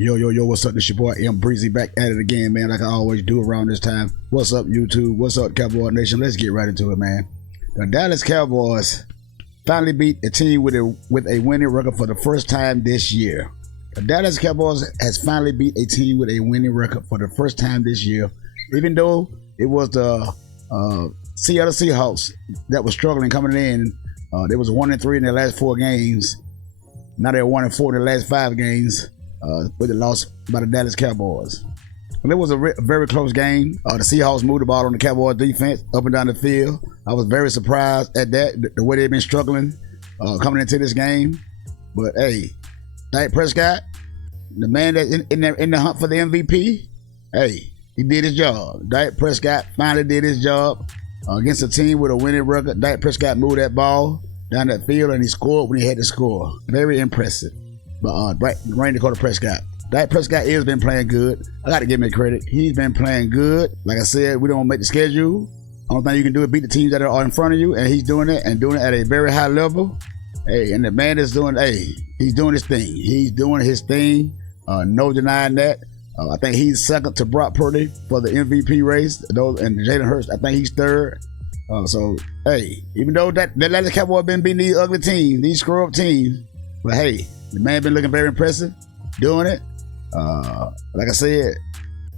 Yo, what's up? This your boy M Breezy back at it again, man, like I always do around this time. What's up, YouTube? What's up, Cowboy Nation? Let's get right into it, man. The Dallas Cowboys finally beat a team with a winning record for the first time this year. The Dallas Cowboys has finally beat a team with a winning record for the first time this year, even though it was the Seattle Seahawks that was struggling coming in. They was 1-3 in their last 4 games. Now they're 1-4 in the last 5 games. But they lost by the Dallas Cowboys. Well, it was a very close game. The Seahawks moved the ball on the Cowboys defense up and down the field. I was very surprised at that, the way they've been struggling coming into this game. But hey, Prescott, the man that's in the hunt for the MVP, hey, he did his job. Prescott finally did his job against a team with a winning record. Prescott moved that ball down that field and he scored when he had to score. Very impressive. But Rain Dakota Prescott. Prescott has been playing good. I got to give him credit. He's been playing good. Like I said, we don't make the schedule. Only thing you can do is beat the teams that are in front of you, and he's doing it and doing it at a very high level. Hey, and the man is doing, he's doing his thing. He's doing his thing. No denying that. I think he's second to Brock Purdy for the MVP race. And Jalen Hurts, I think he's third. So, hey, even though that Dallas Cowboys been beating these ugly teams, these screw-up teams, but hey, the man been looking very impressive, doing it. Like I said,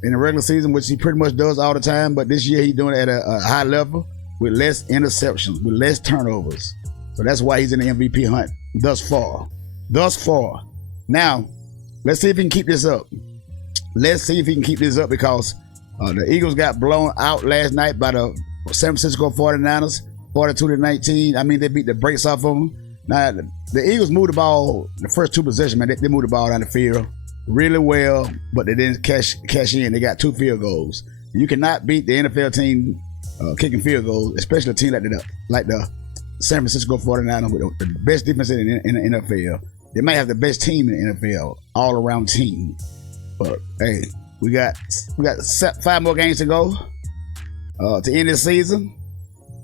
in the regular season, which he pretty much does all the time, but this year he's doing it at a high level with less interceptions, with less turnovers. So that's why he's in the MVP hunt thus far. Now, let's see if he can keep this up. Because the Eagles got blown out last night by the San Francisco 49ers, 42-19. I mean, they beat the brakes off of them. Now, the Eagles moved the ball, the first 2 possessions, man, they moved the ball down the field really well, but they didn't cash in. They got 2 field goals. You cannot beat the NFL team kicking field goals, especially a team like the San Francisco 49ers with the best defense in the NFL. They might have the best team in the NFL, all-around team. But, hey, we got 5 more games to go to end this season.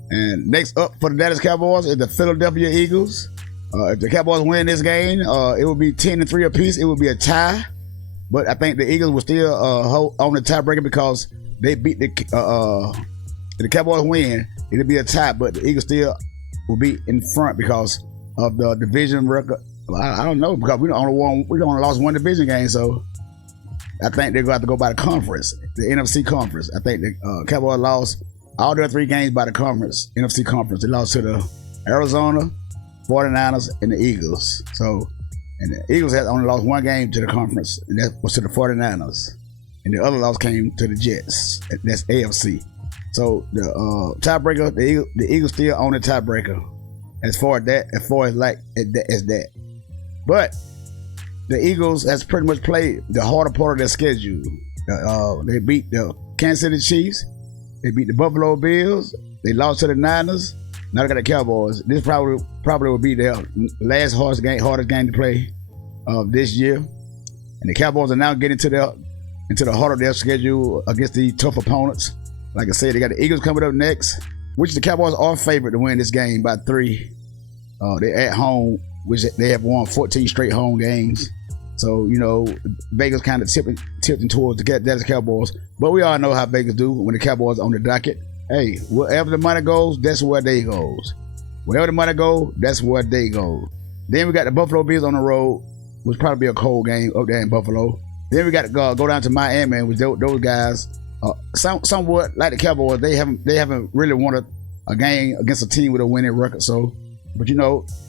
And next up for the Dallas Cowboys is the Philadelphia Eagles. If the Cowboys win this game, it will be 10-3 apiece. It will be a tie. But I think the Eagles will still hold on the tiebreaker because they beat if the Cowboys win, it'll be a tie. But the Eagles still will be in front because of the division record. I don't know, because we only lost 1 division game. So I think they're going to have to go by the conference, the NFC conference. I think the Cowboys lost all their 3 games by the conference, NFC conference. They lost to the Arizona, 49ers, and the Eagles. So, and the Eagles had only lost 1 game to the conference, and that was to the 49ers. And the other loss came to the Jets. That's AFC. So the tiebreaker, the Eagles still own the tiebreaker as far as that. But the Eagles has pretty much played the harder part of their schedule. They beat the Kansas City Chiefs. They beat the Buffalo Bills. They lost to the Niners. Now they got the Cowboys. This probably will be their last hardest game to play this year. And the Cowboys are now getting into the heart of their schedule against the tough opponents. Like I said, they got the Eagles coming up next, which the Cowboys are favored to win this game by 3. They're at home, which they have won 14 straight home games. So, Vegas kind of tilting towards the Dallas Cowboys. But we all know how Vegas do when the Cowboys are on the docket. Hey, wherever the money goes, that's where they goes. Wherever the money goes, that's where they go. Then we got the Buffalo Bills on the road, which probably be a cold game up there in Buffalo. Then we got to go down to Miami, with those guys, somewhat like the Cowboys, they haven't really won a game against a team with a winning record. So, but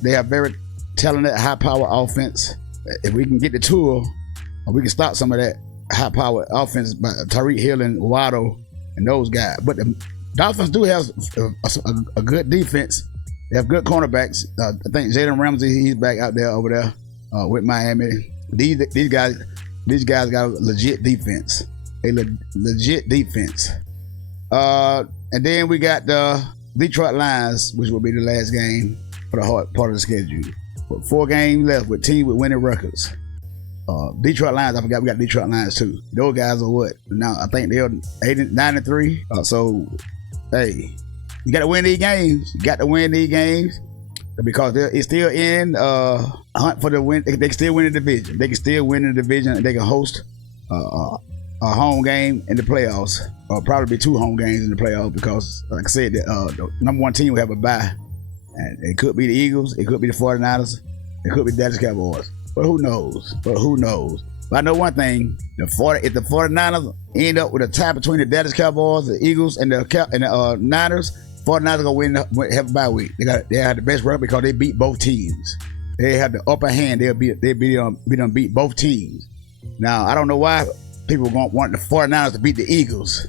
they have very talented, high-power offense. If we can get the tour, we can stop some of that high-powered offense by Tyreek Hill and Waddle and those guys. But the Dolphins do have a good defense. They have good cornerbacks. I think Jalen Ramsey, he's back out there over there with Miami. These guys got a legit defense. Legit defense. And then we got the Detroit Lions, which will be the last game for the hard part of the schedule. But 4 games left with teams with winning records. Detroit Lions, I forgot we got Detroit Lions too. Those guys are what? Now I think they're 9-3. So, hey, you got to win these games. because it's still in hunt for the win. They can still win the division. They can still win the division, and they can host a home game in the playoffs, or probably be 2 home games in the playoffs, because like I said, the number 1 team will have a bye, and it could be the Eagles, it could be the 49ers, it could be the Dallas Cowboys, but who knows? But I know one thing: if the 49ers end up with a tie between the Dallas Cowboys, the Eagles, and the Niners, 49ers gonna have a bye week. They have the best record because they beat both teams. They have the upper hand. They'll beat both teams. Now, I don't know why people want the 49ers to beat the Eagles.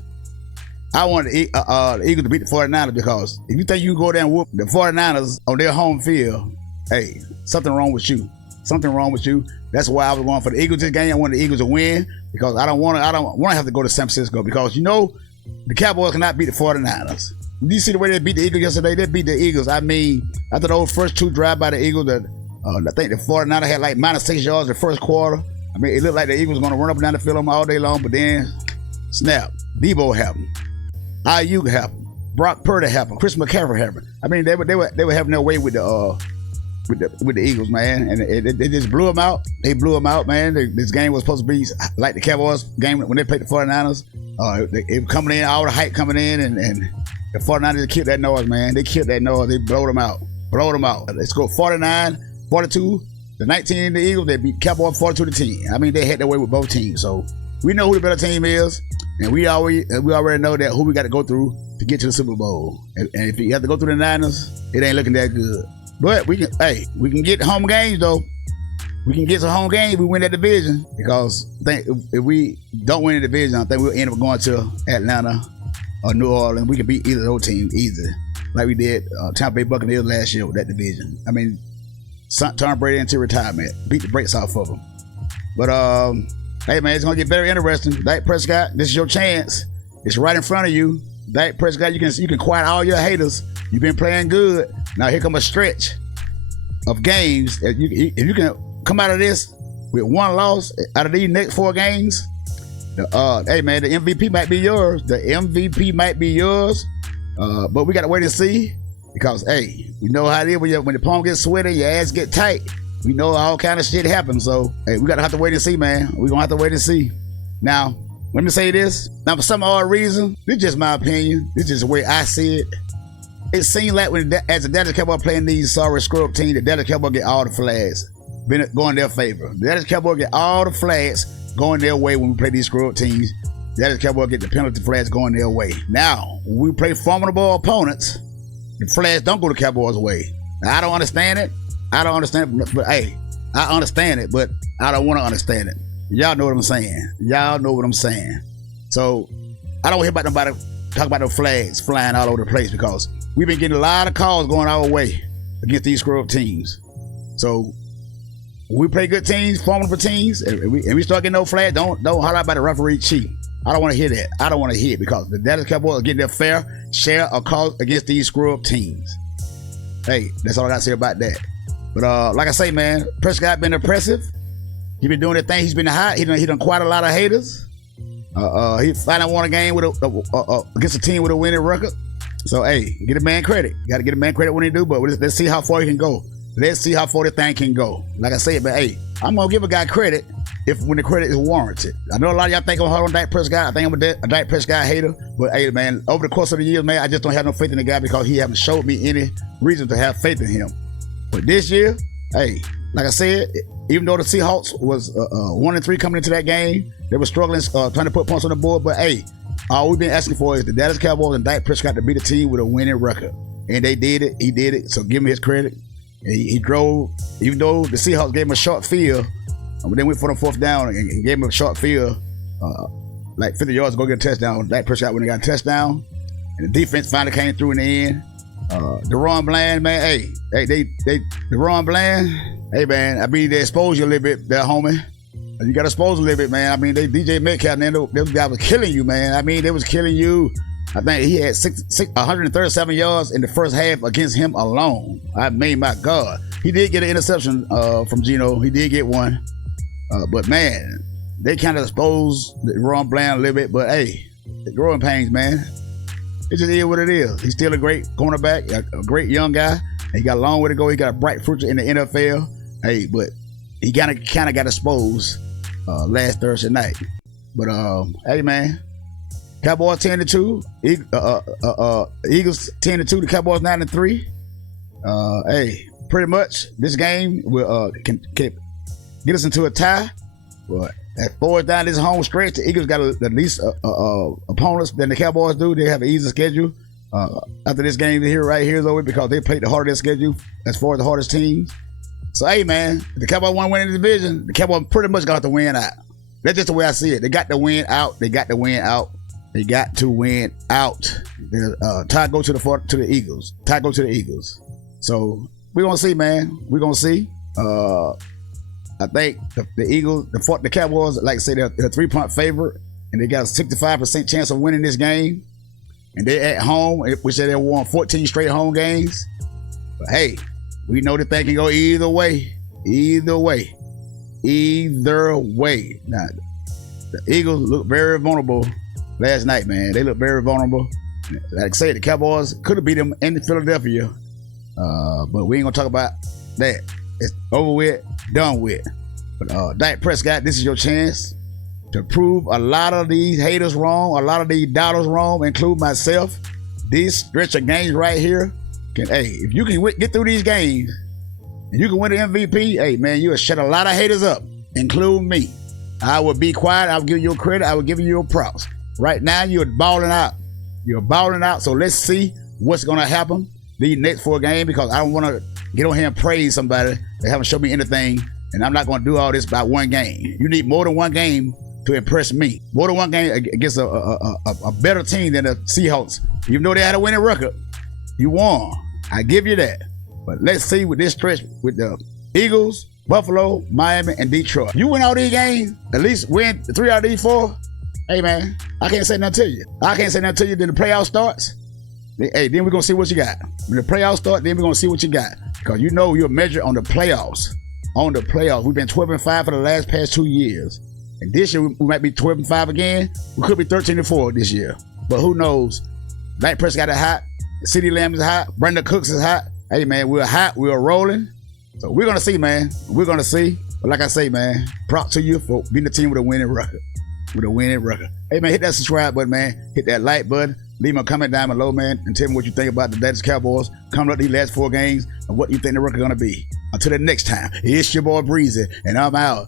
I want the Eagles to beat the 49ers, because if you think you can go there and whoop the 49ers on their home field, hey, something wrong with you. Something wrong with you. That's why I was going for the Eagles this game. I want the Eagles to win, because I don't want to have to go to San Francisco, because the Cowboys cannot beat the 49ers. Did you see the way they beat the Eagles yesterday? They beat the Eagles. I mean, after those first 2 drives by the Eagles, I think the 49ers had like -6 yards in the first quarter. I mean, it looked like the Eagles were going to run up and down the field on them all day long, but then, snap, Debo happened. Ayuk happened. Brock Purdy happened. Chris McCaffrey happened. I mean, they were having their way with the Eagles, man, and they just blew them out. They blew them out, man. This game was supposed to be like the Cowboys game when they played the 49ers. It coming in, all the hype coming in, and the 49ers killed that noise, man. They killed that noise. They blowed them out. Let's go 49-42. The 19, the Eagles, they beat Cowboys 42-10. I mean, they had their way with both teams. So we know who the better team is, and we already know that who we got to go through to get to the Super Bowl. And if you have to go through the Niners, it ain't looking that good. But we can get home games though. We can get some home games. We win that division, because I think if we don't win the division, I think we'll end up going to Atlanta or New Orleans. We can beat either of those teams easily, like we did Tampa Bay Buccaneers last year with that division. I mean, Tom Brady into retirement, beat the brakes off of him. But hey man, it's gonna get very interesting. Dak Prescott, this is your chance. It's right in front of you. Dak Prescott, you can quiet all your haters. You've been playing good. Now here come a stretch of games. If you can come out of this with 1 loss out of these next 4 games, hey man, the MVP might be yours. But we gotta wait and see. Because, hey, we know how it is when the palm gets sweaty, your ass get tight. We know all kind of shit happens. So, hey, we got to have to wait and see, man. We're going to have to wait and see. Now, let me say this. Now, for some odd reason, this is just my opinion. This is just the way I see it. It seems like as the Dallas Cowboys playing these sorry scrub teams, the Dallas Cowboys get all the flags going their favor. The Dallas Cowboys get all the flags going their way when we play these scrub teams. The Dallas Cowboys get the penalty flags going their way. Now, when we play formidable opponents, the flags don't go the Cowboys' way. Now, I don't understand it. But hey, I understand it, but I don't want to understand it. Y'all know what I'm saying. So I don't hear about nobody talk about the flags flying all over the place, because we've been getting a lot of calls going our way against these scrub teams. So when we play good teams, formidable teams, and we start getting no flags, don't holler about the referee cheat. I don't want to hear that. I don't want to hear it, because the Dallas Cowboys are getting their fair share of calls against these screw-up teams. Hey, that's all I got to say about that. But like I say, man, Prescott been impressive. He been doing that thing. He's been hot. He done quite a lot of haters. He finally won a game with against a team with a winning record. So, hey, get a man credit. You got to get a man credit when he do, but let's see how far he can go. Let's see how far the thing can go. Like I said, but hey, I'm going to give a guy credit when the credit is warranted. I know a lot of y'all think I'm hard on Dak Prescott. I think I'm a Dak Prescott hater. But hey, man, over the course of the years, man, I just don't have no faith in the guy, because he haven't showed me any reason to have faith in him. But this year, hey, like I said, even though the Seahawks was 1-3 coming into that game, they were struggling, trying to put points on the board. But hey, all we've been asking for is the Dallas Cowboys and Dak Prescott to beat a team with a winning record. And they did it. He did it. So give him his credit. And he drove, even though the Seahawks gave him a short field, when they went for the 4th down and gave him a short field, like 50 yards to go get a touchdown. Dak Prescott when he got a touchdown. And the defense finally came through in the end. DeRon Bland, man, hey, DeRon Bland, hey, man, I mean, they exposed you a little bit there, homie. You got exposed a little bit, man. I mean, DJ Metcalf, man, those guys were killing you, man. I mean, they was killing you. I think he had 137 yards in the first half against him alone. I mean, my God. He did get an interception from Geno. He did get one. But, man, they kind of exposed Ron Bland a little bit. But, hey, the growing pains, man. It just is what it is. He's still a great cornerback, a great young guy. He got a long way to go. He got a bright future in the NFL. Hey, but he kind of got exposed last Thursday night. But hey, man, Cowboys 10-2, Eagles 10-2. The Cowboys 9-3. Hey, pretty much this game will can get us into a tie. But at 4th down this home stretch, the Eagles got at least opponents than the Cowboys do. They have an easier schedule. After this game right here is over because they played the hardest schedule as far as the hardest teams. So hey, man, if the Cowboys want to win the division, the Cowboys pretty much got to win out. That's just the way I see it. They got to win out. They got to win out. They got to win out. Tie go to the Eagles. Tie go to the Eagles. So we're gonna see, man. We're gonna see. I think the Eagles, the Cowboys, like I say, they're a 3-point favorite, and they got a 65% chance of winning this game. And they're at home, which they won 14 straight home games. But hey, we know the thing can go either way. Either way. Now, the Eagles look very vulnerable last night, man. They look very vulnerable. Like I say, the Cowboys could have beat them in Philadelphia. But we ain't gonna talk about that. It's over with, done with. But Dak Prescott, this is your chance to prove a lot of these haters wrong, a lot of these doubters wrong, including myself. These stretch of games right here if you can get through these games and you can win the MVP, hey man, you will shut a lot of haters up, including me. I will be quiet. I will give you credit. I will give you your props. Right now, you're balling out. You're balling out. So let's see what's gonna happen these next 4 games, because I don't want to get on here and praise somebody that haven't shown me anything, and I'm not going to do all this by 1 game. You need more than 1 game to impress me. More than 1 game against a better team than the Seahawks. Even though they had a winning record, you won. I give you that. But let's see with this stretch with the Eagles, Buffalo, Miami, and Detroit. You win all these games, at least win 3 out of these 4. Hey man, I can't say nothing to you. I can't say nothing to you. Then the playoff starts. Hey, then we're going to see what you got. When the playoffs start, then we're going to see what you got. Because you know you're measured on the playoffs. On the playoffs. We've been 12-5 for the past 2 years. And this year, we might be 12-5 again. We could be 13-4 this year. But who knows? Dak Prescott is hot. CeeDee Lamb is hot. Brandon Cooks is hot. Hey, man, we're hot. We're rolling. So we're going to see, man. We're going to see. But like I say, man, props to you for being the team with a winning record. Hey, man, hit that subscribe button, man. Hit that like button. Leave me a comment down below, man, and tell me what you think about the Dallas Cowboys coming up these last 4 games and what you think the record is going to be. Until the next time, it's your boy Breezy, and I'm out.